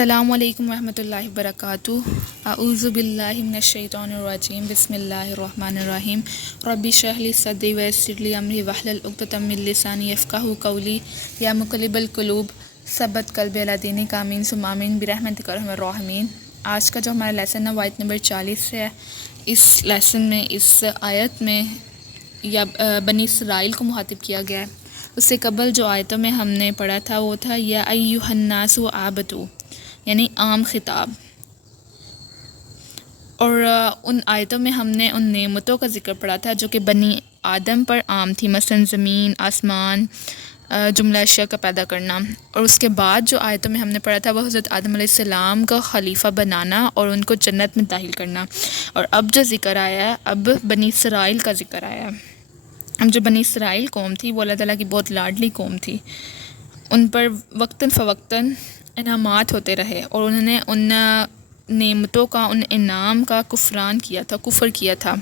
السلام علیکم ورحمۃ اللہ وبرکاتہ۔ اعوذ باللہ من الشیطان الرجیم، بسم اللہ الرحمن الرحیم۔ رب اشرح لی صدری ویسر لی امری واحلل عقدۃ من لسانی یفقہوا قولی۔ یا مقلب القلوب ثبت قلبی علی دینک، آمین ثم آمین برحمتک ارحم الراحمین۔ آج کا جو ہمارا لیسن ہے وہ آیت نمبر 40 ہے۔ اس لیسن میں، اس آیت میں یا بنی اسرائیل کو مخاطب کیا گیا ہے۔ اس سے قبل جو آیتوں میں ہم نے پڑھا تھا وہ تھا یا ایھا الناس اعبدوا، یعنی عام خطاب، اور ان آیتوں میں ہم نے ان نعمتوں کا ذکر پڑھا تھا جو کہ بنی آدم پر عام تھی، مثلا زمین، آسمان، جملہ اشیاء کا پیدا کرنا۔ اور اس کے بعد جو آیتوں میں ہم نے پڑھا تھا وہ حضرت آدم علیہ السلام کا خلیفہ بنانا اور ان کو جنت میں داخل کرنا۔ اور اب جو ذکر آیا ہے، اب بنی اسرائیل کا ذکر آیا ہے۔ اب جو بنی اسرائیل قوم تھی وہ اللہ تعالیٰ کی بہت لاڈلی قوم تھی۔ ان پر وقتاً فوقتاً انعامات ہوتے رہے اور انہوں نے ان نعمتوں کا، ان انعام کا کفر کیا تھا۔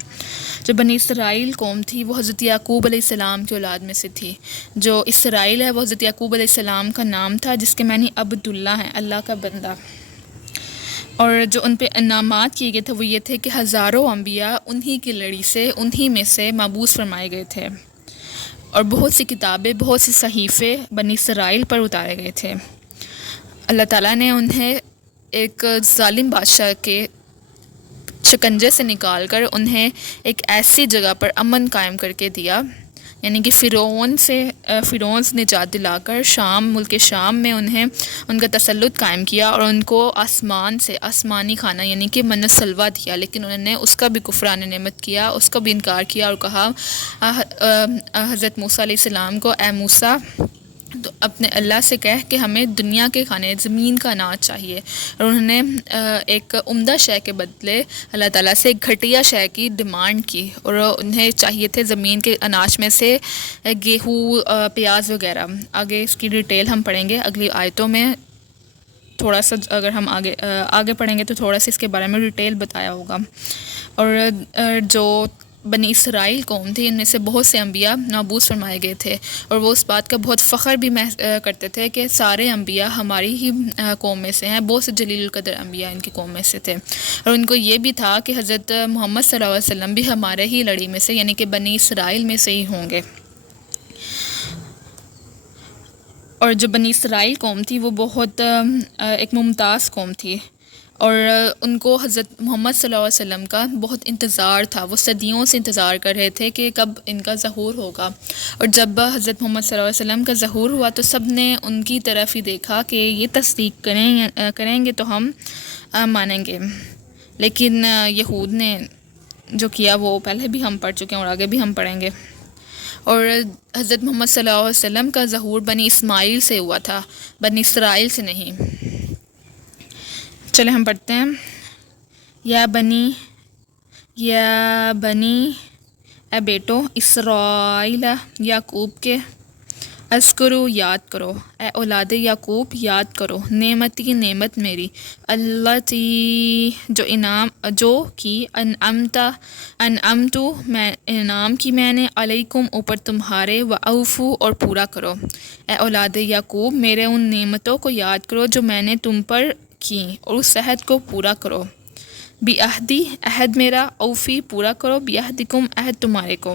جو بنی اسرائیل قوم تھی وہ حضرت یعقوب علیہ السلام کی اولاد میں سے تھی۔ جو اسرائیل ہے وہ حضرت یعقوب علیہ السلام کا نام تھا، جس کے معنی عبداللہ ہیں، اللہ کا بندہ۔ اور جو ان پہ انعامات کیے گئے تھے وہ یہ تھے کہ ہزاروں انبیاء انہی کی لڑی سے، انہی میں سے مبعوث فرمائے گئے تھے، اور بہت سی کتابیں، بہت سی صحیفے بنی اسرائیل پر اتارے گئے تھے۔ اللہ تعالیٰ نے انہیں ایک ظالم بادشاہ کے شکنجے سے نکال کر انہیں ایک ایسی جگہ پر امن قائم کر کے دیا، یعنی کہ فرعون سے نجات دلا کر ملک شام میں انہیں ان کا تسلط قائم کیا اور ان کو آسمان سے آسمانی کھانا یعنی کہ من سلویٰ دیا، لیکن انہوں نے اس کا بھی کفران نعمت کیا، اس کا بھی انکار کیا اور کہا حضرت موسیٰ علیہ السلام کو، اے موسیٰ تو اپنے اللہ سے کہہ کہ ہمیں دنیا کے کھانے، زمین کا اناج چاہیے۔ اور انہوں نے ایک عمدہ شے کے بدلے اللہ تعالیٰ سے ایک گھٹیا شے کی ڈیمانڈ کی، اور انہیں چاہیے تھے زمین کے اناج میں سے گیہوں، پیاز وغیرہ۔ آگے اس کی ڈیٹیل ہم پڑھیں گے اگلی آیتوں میں، تھوڑا سا اگر ہم آگے پڑھیں گے تو تھوڑا سا اس کے بارے میں ڈیٹیل بتایا ہوگا۔ اور جو بنی اسرائیل قوم تھی ان میں سے بہت سے انبیاء مبعوث فرمائے گئے تھے، اور وہ اس بات کا بہت فخر بھی کرتے تھے کہ سارے انبیاء ہماری ہی قوم میں سے ہیں۔ بہت سے جلیل القدر انبیاء ان کی قوم میں سے تھے، اور ان کو یہ بھی تھا کہ حضرت محمد صلی اللہ علیہ وسلم بھی ہمارے ہی لڑی میں سے، یعنی کہ بنی اسرائیل میں سے ہی ہوں گے۔ اور جو بنی اسرائیل قوم تھی وہ بہت ایک ممتاز قوم تھی، اور ان کو حضرت محمد صلی اللہ علیہ وسلم کا بہت انتظار تھا۔ وہ صدیوں سے انتظار کر رہے تھے کہ کب ان کا ظہور ہوگا، اور جب حضرت محمد صلی اللہ علیہ وسلم کا ظہور ہوا تو سب نے ان کی طرف ہی دیکھا کہ یہ تصدیق کریں گے تو ہم مانیں گے، لیکن یہود نے جو کیا وہ پہلے بھی ہم پڑھ چکے ہیں اور آگے بھی ہم پڑھیں گے۔ اور حضرت محمد صلی اللہ علیہ وسلم کا ظہور بنی اسماعیل سے ہوا تھا، بنی اسرائیل سے نہیں۔ چلے ہم پڑھتے ہیں۔ یا بنی اے بیٹو اسرائیل، یعقوب کے، اذکروا یاد کرو، اے اولاد یعقوب یاد کرو، نعمتی نعمت میری، التی جو کی انعمت میں انعام کی میں نے، علیکم اوپر تمہارے، واوفوا اور پورا کرو، اے اولاد یعقوب میرے ان نعمتوں کو یاد کرو جو میں نے تم پر کی، اور اس عہد کو پورا کرو، بعہدی عہد میرا، اوفی پورا کرو، بعہدکم عہد تمہارے کو،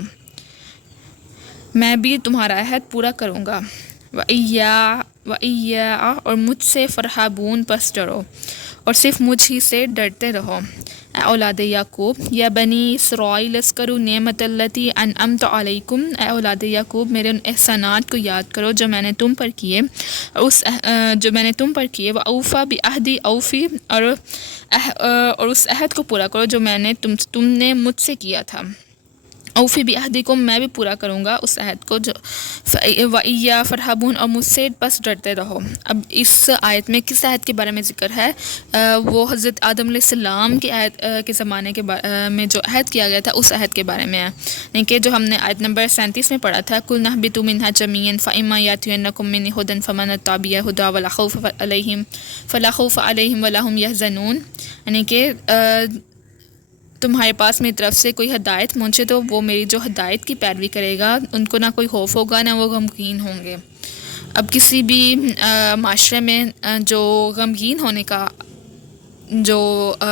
میں بھی تمہارا عہد پورا کروں گا، وَإِيَّا اور مجھ سے فرحبون پس ڈرو، اور صرف مجھ ہی سے ڈرتے رہو، اے اولاد یعقوب، یا بنی اسرائیل اذکروا نعمت التی انعمت علیکم، اے اولاد یعقوب میرے ان احسانات کو یاد کرو جو میں نے تم پر کیے، وَأَوْفَوْا بِعَہْدِی اوفی اور اس عہد کو پورا کرو جو میں نے تم نے مجھ سے کیا تھا، اوفی بعہدکم میں بھی پورا کروں گا اس عہد کو، جو وَإِيَّا فرحبون اور مجھ سے بس ڈرتے رہو۔ اب اس آیت میں کس عہد کے بارے میں ذکر ہے؟ وہ حضرت آدم علیہ السلام کے عہد کے زمانے میں جو عہد کیا گیا تھا اس عہد کے بارے میں ہے، یعنی کہ جو ہم نے آیت نمبر 37 میں پڑھا تھا، قُلْ اهْبِطُوا مِنْهَا جَمِيعًا فَإِمَّا يَأْتِيَنَّكُم مِّنِّي هُدًى فَمَنِ اتَّبَعَ هُدَايَ فَلَا خَوْفٌ عَلَيْهِمْ وَلَا هُمْ يَحْزَنُونَ، یعنی کہ تمہارے پاس میری طرف سے کوئی ہدایت پہنچے تو وہ میری جو ہدایت کی پیروی کرے گا ان کو نہ کوئی خوف ہوگا نہ وہ غمگین ہوں گے۔ اب کسی بھی معاشرے میں جو غمگین ہونے کا جو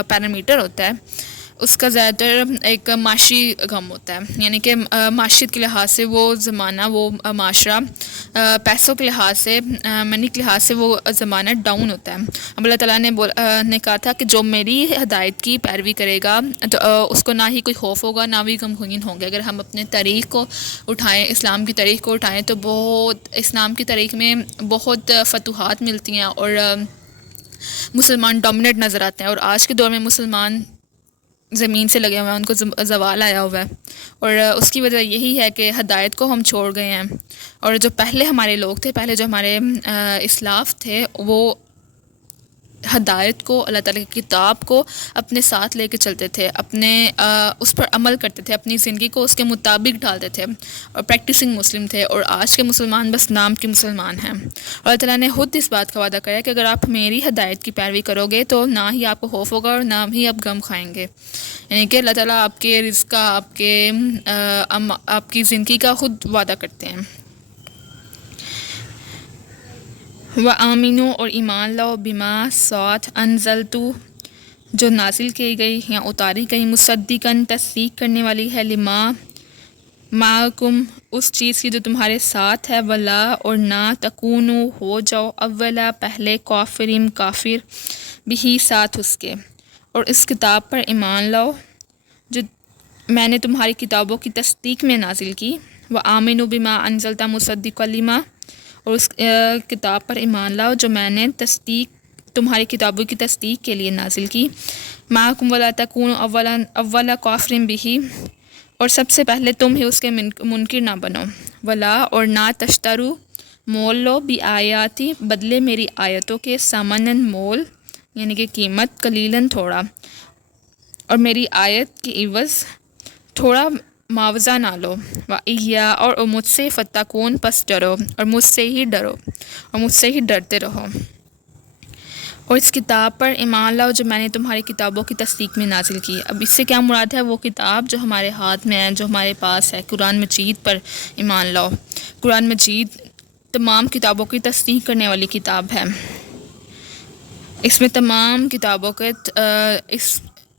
پیرامیٹر ہوتا ہے اس کا زیادہ تر ایک معاشی غم ہوتا ہے، یعنی کہ معاشیت کے لحاظ سے وہ زمانہ، وہ معاشرہ پیسوں کے لحاظ سے، منی کے لحاظ سے وہ زمانہ ڈاؤن ہوتا ہے۔ اب اللہ تعالیٰ نے کہا تھا کہ جو میری ہدایت کی پیروی کرے گا تو اس کو نہ ہی کوئی خوف ہوگا، نہ بھی غمگین ہوں گے۔ اگر ہم اپنے تاریخ کو اٹھائیں، اسلام کی تاریخ کو اٹھائیں، تو اسلام کی تاریخ میں بہت فتوحات ملتی ہیں اور مسلمان ڈومینیٹ نظر آتے ہیں، اور آج کے دور میں مسلمان زمین سے لگے ہوئے ہیں، ان کو زوال آیا ہوا ہے، اور اس کی وجہ یہی ہے کہ ہدایت کو ہم چھوڑ گئے ہیں۔ اور جو پہلے ہمارے لوگ تھے، پہلے جو ہمارے اسلاف تھے، وہ ہدایت کو، اللہ تعالیٰ کی کتاب کو اپنے ساتھ لے کے چلتے تھے، اس پر عمل کرتے تھے، اپنی زندگی کو اس کے مطابق ڈھالتے تھے، اور پریکٹسنگ مسلم تھے۔ اور آج کے مسلمان بس نام کے مسلمان ہیں۔ اور اللہ تعالیٰ نے خود اس بات کا وعدہ کرا ہے کہ اگر آپ میری ہدایت کی پیروی کرو گے تو نہ ہی آپ کو خوف ہوگا اور نہ ہی آپ غم کھائیں گے، یعنی کہ اللہ تعالیٰ آپ کے رزق کا، آپ کی زندگی کا خود وعدہ کرتے ہیں۔ وَآمِنُوا، اور ایمان لاؤ، بما ساتھ، انزلتو، جو نازل کی گئی یا اتاری گئی، مصدقاً، تصدیق کرنے والی ہے، لما، معکم، اس چیز کی جو تمہارے ساتھ ہے، ولا، اور نہ، تکونو، ہو جاؤ، اولا، پہلے، کافرین، کافر، بھی، ساتھ اس کے، اور اس کتاب پر ایمان لاؤ جو میں نے تمہاری کتابوں کی تصدیق میں نازل کی، وآمنوا بما انزلت مصدقا لما، اور اس کتاب پر ایمان لاؤ جو میں نے تمہاری کتابوں کی تصدیق کے لیے نازل کی، معکم ولا تکونوا اولا کافر بھی، اور سب سے پہلے تم ہی اس کے منکر نہ بنو، ولا، اور نہ، تشترو، مول لو، بھی آیاتی، بدلے میری آیتوں کے، سامنن، مول، یعنی کہ قیمت، قلیلاً، تھوڑا، اور میری آیت کی عوض تھوڑا معاوضہ نہ لو، وَإِيَّا، اور مجھ سے، فَاتَّقُونَ، پس ڈرو، اور مجھ سے ہی ڈرو، اور مجھ سے ہی ڈرتے رہو، اور اس کتاب پر ایمان لاؤ جو میں نے تمہاری کتابوں کی تصدیق میں نازل کی۔ اب اس سے کیا مراد ہے؟ وہ کتاب جو ہمارے ہاتھ میں ہے، جو ہمارے پاس ہے، قرآن مجید پر ایمان لاؤ۔ قرآن مجید تمام کتابوں کی تصدیق کرنے والی کتاب ہے۔ اس میں تمام کتابوں کے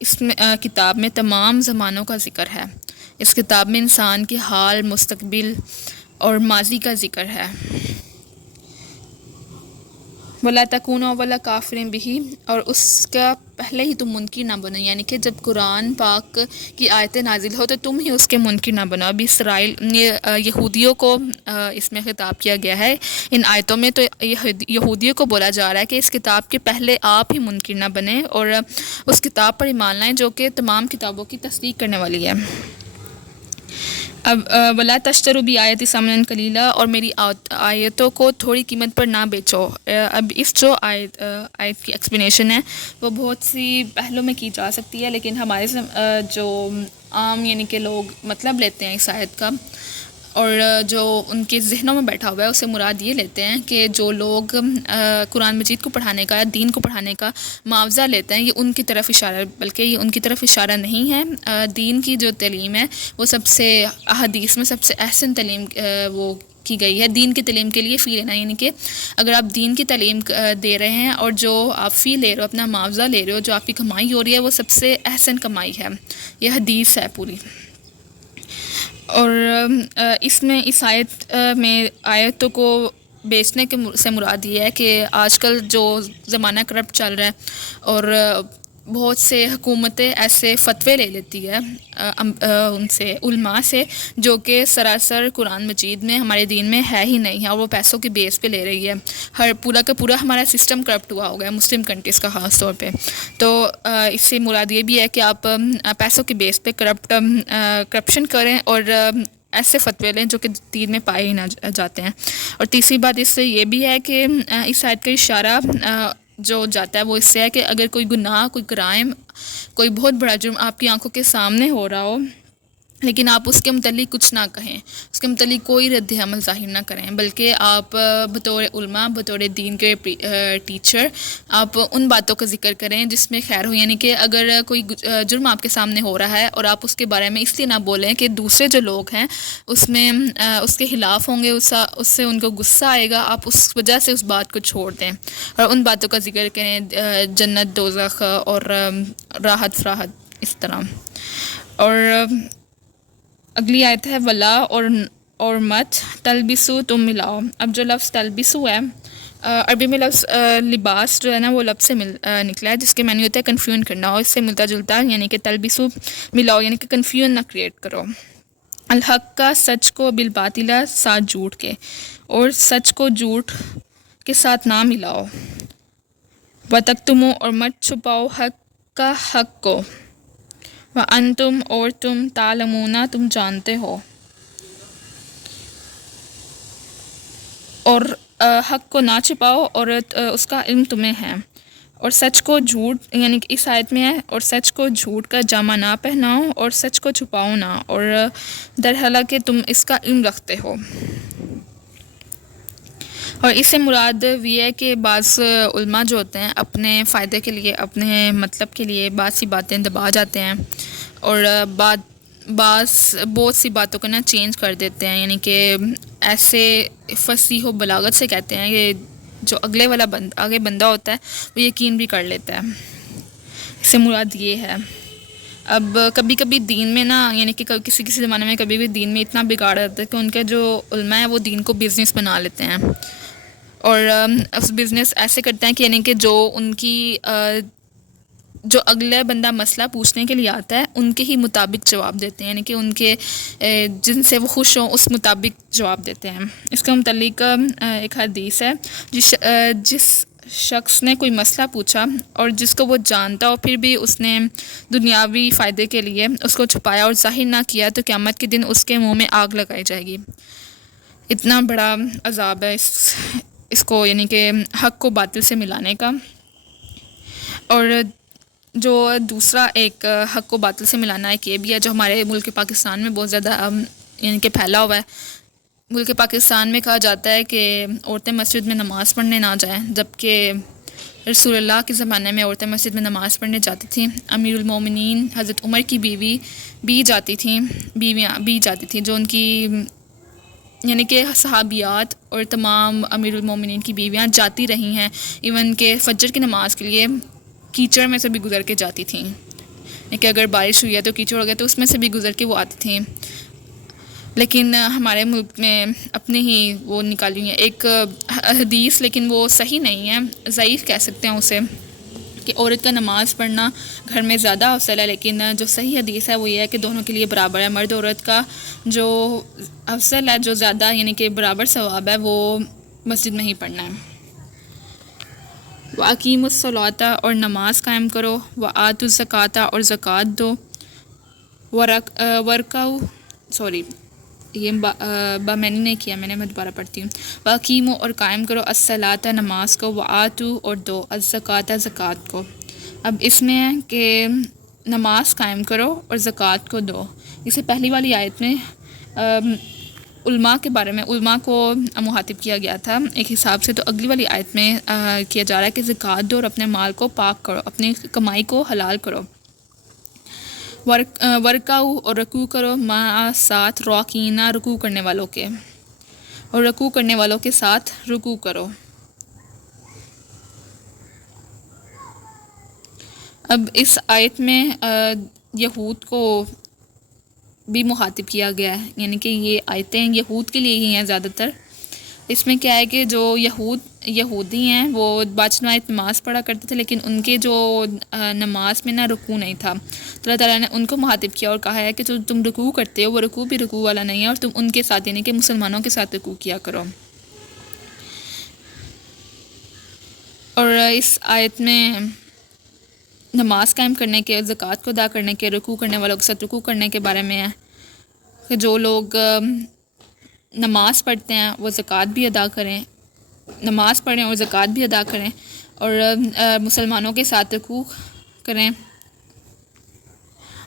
اس میں کتاب میں تمام زمانوں کا ذکر ہے۔ اس کتاب میں انسان کے حال، مستقبل اور ماضی کا ذکر ہے۔ وَلَا تَكُونُوا وَلَا كَافِرٍ بِهِ، اور اس کا پہلے ہی تم منکر نہ بنو، یعنی کہ جب قرآن پاک کی آیتیں نازل ہو تو تم ہی اس کے منکر نہ بنو۔ ابھی یہودیوں کو اس میں خطاب کیا گیا ہے ان آیتوں میں، تو یہودیوں کو بولا جا رہا ہے کہ اس کتاب کے پہلے آپ ہی منکر نہ بنیں اور اس کتاب پر ایمان لائیں جو کہ تمام کتابوں کی تصدیق کرنے والی ہے۔ اب ولا تشتروا بآیاتی ثمنا قلیلا، اور میری آیتوں کو تھوڑی قیمت پر نہ بیچو۔ اب اس جو آیت کی ایکسپلینیشن ہے وہ بہت سی پہلوں میں کی جا سکتی ہے، لیکن ہمارے جو عام یعنی کہ لوگ مطلب لیتے ہیں اس آیت کا، اور جو ان کے ذہنوں میں بیٹھا ہوا ہے اسے مراد یہ لیتے ہیں کہ جو لوگ قرآن مجید کو پڑھانے کا یا دین کو پڑھانے کا معاوضہ لیتے ہیں، یہ ان کی طرف اشارہ ہے، بلکہ یہ ان کی طرف اشارہ نہیں ہے۔ دین کی جو تعلیم ہے وہ سب سے احادیث میں سب سے احسن تعلیم وہ کی گئی ہے۔ دین کی تعلیم کے لیے فی لینا، یعنی کہ اگر آپ دین کی تعلیم دے رہے ہیں اور جو آپ فی لے رہے ہو، اپنا معاوضہ لے رہے ہو، جو آپ کی کمائی ہو رہی ہے، وہ سب سے احسن کمائی ہے۔ یہ حدیث ہے پوری۔ اور اس میں اس آیت میں آیتوں کو بیچنے کے سے مراد یہ ہے کہ آج کل جو زمانہ کرپٹ چل رہا ہے اور بہت سے حکومتیں ایسے فتوے لے لیتی ہے ان سے، علماء سے، جو کہ سراسر قرآن مجید میں، ہمارے دین میں ہے ہی نہیں ہے، اور وہ پیسوں کے بیس پہ لے رہی ہے۔ پورا کا پورا ہمارا سسٹم کرپٹ ہوا ہوگا ہے، مسلم کنٹریز کا خاص طور پہ۔ تو اس سے مراد یہ بھی ہے کہ آپ پیسوں کے بیس پہ کرپشن کریں اور ایسے فتوے لیں جو کہ دین میں پائے ہی نہ جاتے ہیں۔ اور تیسری بات اس سے یہ بھی ہے کہ اس آیت کا اشارہ جو جاتا ہے وہ اس سے ہے کہ اگر کوئی گناہ، کوئی کرائم، کوئی بہت بڑا جرم آپ کی آنکھوں کے سامنے ہو رہا ہو لیکن آپ اس کے متعلق کچھ نہ کہیں، اس کے متعلق کوئی رد عمل ظاہر نہ کریں، بلکہ آپ بطور علماء، بطور دین کے ٹیچر آپ ان باتوں کا ذکر کریں جس میں خیر ہو. یعنی کہ اگر کوئی جرم آپ کے سامنے ہو رہا ہے اور آپ اس کے بارے میں اس لیے نہ بولیں کہ دوسرے جو لوگ ہیں اس میں اس کے خلاف ہوں گے، اس سے ان کو غصہ آئے گا، آپ اس وجہ سے اس بات کو چھوڑ دیں اور ان باتوں کا ذکر کریں، جنت، دوزخ اور راحت فراحت، اس طرح. اور اگلی آیت ہے ولا اور مت تلبسو، تم ملاؤ. اب جو لفظ تلبسو ہے عربی میں لفظ لباس جو ہے نا وہ لفظ سے نکلا ہے، جس کے معنی ہوتا ہے کنفیوژن کرنا، اور اس سے ملتا جلتا یعنی کہ تلبسو ملاؤ، یعنی کہ کنفیوژن نہ کریٹ کرو. الحق کا، سچ کو، بالباطلہ، ساتھ جھوٹ کے، اور سچ کو جھوٹ کے ساتھ نہ ملاؤ. وتکتمو، اور مت چھپاؤ، حق کا، حق کو. وانتم، اور تم، تعلمون، تم جانتے ہو، اور حق کو نہ چھپاؤ اور اس کا علم تمہیں ہے. اور سچ کو جھوٹ، یعنی کہ اس آیت میں ہے، اور سچ کو جھوٹ کا جامہ نہ پہناؤ اور سچ کو چھپاؤ نہ، اور در حالانکہ تم اس کا علم رکھتے ہو. اور اس سے مراد یہ ہے کہ بعض علماء جو ہوتے ہیں اپنے فائدے کے لیے، اپنے مطلب کے لیے بعض سی باتیں دبا جاتے ہیں اور بہت سی باتوں کو نا چینج کر دیتے ہیں. یعنی کہ ایسے فصیح و بلاغت سے کہتے ہیں کہ جو آگے بندہ ہوتا ہے وہ یقین بھی کر لیتا ہے. اس سے مراد یہ ہے. اب کبھی کبھی دین میں نا، یعنی کہ کسی زمانے میں کبھی بھی دین میں اتنا بگاڑ رہتا ہے کہ ان کے جو علماء ہیں وہ دین کو بزنس بنا لیتے ہیں، اور اس بزنس ایسے کرتے ہیں کہ یعنی کہ جو ان کی جو اگلا بندہ مسئلہ پوچھنے کے لیے آتا ہے ان کے ہی مطابق جواب دیتے ہیں، یعنی کہ ان کے جن سے وہ خوش ہوں اس مطابق جواب دیتے ہیں. اس کے متعلق ایک حدیث ہے، جس شخص نے کوئی مسئلہ پوچھا اور جس کو وہ جانتا ہو پھر بھی اس نے دنیاوی فائدے کے لیے اس کو چھپایا اور ظاہر نہ کیا تو قیامت کے دن اس کے منہ میں آگ لگائی جائے گی. اتنا بڑا عذاب ہے اس کو، یعنی کہ حق کو باطل سے ملانے کا. اور جو دوسرا ایک حق کو باطل سے ملانا ایک یہ بھی ہے جو ہمارے ملک پاکستان میں بہت زیادہ یعنی کہ پھیلا ہوا ہے. ملک پاکستان میں کہا جاتا ہے کہ عورتیں مسجد میں نماز پڑھنے نہ جائیں، جبکہ رسول اللہ کے زمانے میں عورتیں مسجد میں نماز پڑھنے جاتی تھیں. امیر المومنین حضرت عمر کی بیویاں بھی جاتی تھیں جو ان کی یعنی کہ صحابیات اور تمام امیر المومنین کی بیویاں جاتی رہی ہیں، ایون کہ فجر کی نماز کے لیے کیچڑ میں سے بھی گزر کے جاتی تھیں. کہ اگر بارش ہوئی ہے تو کیچڑ ہو گیا تو اس میں سے بھی گزر کے وہ آتی تھیں. لیکن ہمارے ملک میں اپنے ہی وہ نکالی ہیں ایک حدیث، لیکن وہ صحیح نہیں ہے، ضعیف کہہ سکتے ہیں اسے، کہ عورت کا نماز پڑھنا گھر میں زیادہ افضل ہے. لیکن جو صحیح حدیث ہے وہ یہ ہے کہ دونوں کے لیے برابر ہے. مرد عورت کا جو افضل ہے، جو زیادہ یعنی کہ برابر ثواب ہے، وہ مسجد میں ہی پڑھنا ہے. وَأَقِیمُوا الصَّلَاةَ، اور نماز قائم کرو. وَآتُوا الزَّکَاةَ، اور زکوٰۃ دو. یہ میں نے نہیں کیا، میں دوبارہ پڑھتی ہوں. وَأَقِیمُوا، اور قائم کرو. الصَّلَاةَ، نماز کو. وَآتُوا، اور دو. الزَّکَاةَ، زکوٰۃ کو. اب اس میں ہے کہ نماز قائم کرو اور زکوٰۃ کو دو. اسے پہلی والی آیت میں علماء کے بارے میں علماء کو مخاطب کیا گیا تھا ایک حساب سے، تو اگلی والی آیت میں کیا جا رہا ہے کہ زکوٰۃ دو اور اپنے مال کو پاک کرو، اپنی کمائی کو حلال کرو. ورکعوا، اور رکوع کرو. مع، ساتھ. راکعین، رکوع کرنے والوں کے، اور رکوع کرنے والوں کے ساتھ رکوع کرو. اب اس آیت میں یہود کو بھی مخاطب کیا گیا ہے، یعنی کہ یہ آیتیں یہود کے لیے ہی ہیں زیادہ تر. اس میں کیا ہے کہ جو یہودی ہیں وہ باجنماعت نماز پڑھا کرتے تھے، لیکن ان کے جو نماز میں نہ رکوع نہیں تھا، تو اللہ تعالیٰ نے ان کو مخاطب کیا اور کہا ہے کہ جو تم رکوع کرتے ہو وہ رکوع بھی رکوع والا نہیں ہے، اور تم ان کے ساتھ یعنی کہ مسلمانوں کے ساتھ رکوع کیا کرو. اور اس آیت میں نماز قائم کرنے کے، زکوٰۃ کو ادا کرنے کے، رکوع کرنے والوں کے ساتھ رکوع کرنے کے بارے میں ہے کہ جو لوگ نماز پڑھتے ہیں وہ زکوٰۃ بھی ادا کریں، نماز پڑھیں اور زکوٰۃ بھی ادا کریں، اور مسلمانوں کے ساتھ رکوع کریں.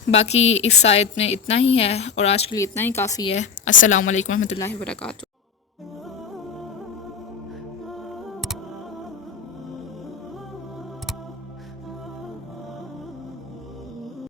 باقی اس آیت میں اتنا ہی ہے اور آج کے لیے اتنا ہی کافی ہے۔ السلام علیکم ورحمۃ اللہ وبرکاتہ۔